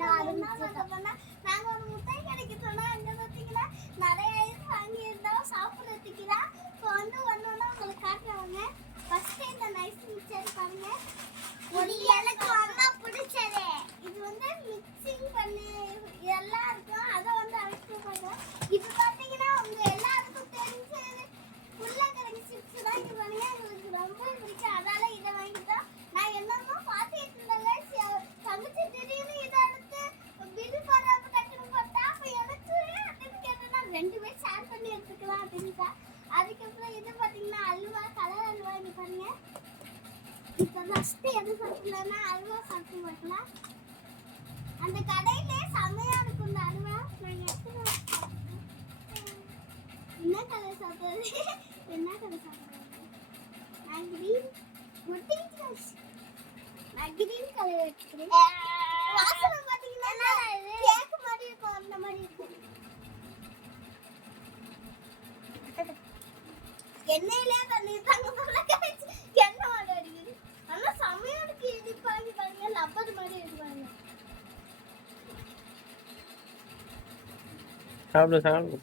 நாங்கள் ஒரு முட்டை கிடைக்க சொன்னால் அங்கே பார்த்தீங்கன்னா நிறைய ஐஸ் வாங்கியிருந்தோம் சாப்பிட்றதுக்கு தான் இப்போ வந்து இப்போ ஃபஸ்ட்டு அல்வா சாப்பிட்டு பார்க்கலாம் அந்த கடையிலே செம்மையாக இருக்கும் இந்த அல்வா என்ன கலர் சாப்பிட்றது என்ன கலர் சாப்பிட்றது நான் கிரீன் ஒட்டிக்கிச்சு நான் கிரீன் பார்த்தீங்கன்னா கேக்கு மாதிரி இருக்கும் அந்த மாதிரி இருக்கும் எண்ணெயிலே பண்ணிருந்தாங்க போல சாப்பிடு சாப்பிடு.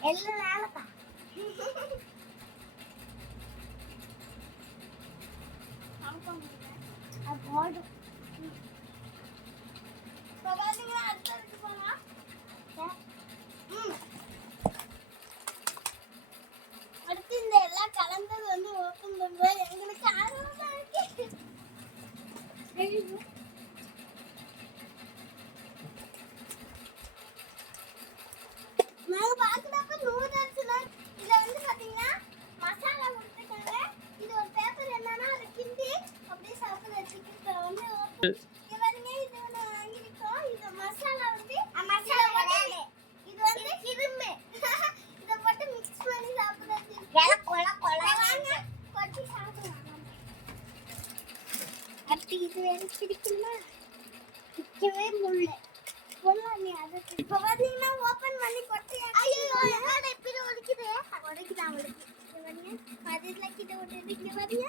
எல்லாம் வேலை பா போடும் போடுங்க அடுத்த இது வேணும் பிடிக்குமா பிடிக்கவே முடியல பொண்ணு அதை இப்போ பார்த்தீங்கன்னா ஓப்பன் பண்ணி கொட்டி ஐயோ எப்படி உடைக்குது உடைக்குதான் அவளுக்கு பாத்தீங்களா கிட்ட ஒன்று இருக்கு பாத்தீங்க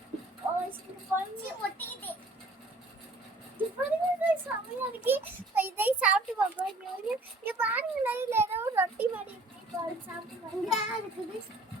స్వామివారికి ఇదై సాఫ్ట్ బాబా బాగా రొట్టి சாப்பிட்டு సాఫ్ట్ బాగా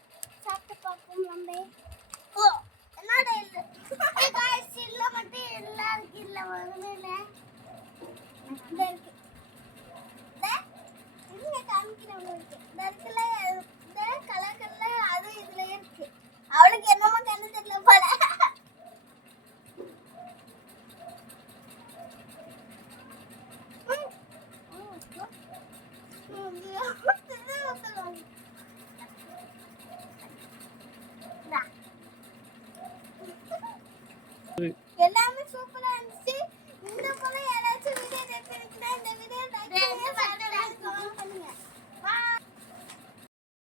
പാട്ട് പാപ്പും അമ്മേ ഓ എന്നാടേ எல்லாமே சூப்பரா இருந்துச்சு. இந்த போல யாராச்சும் வீடியோ எடுத்துக்கிட்டா இந்த வீடியோ லைக் பண்ணுங்க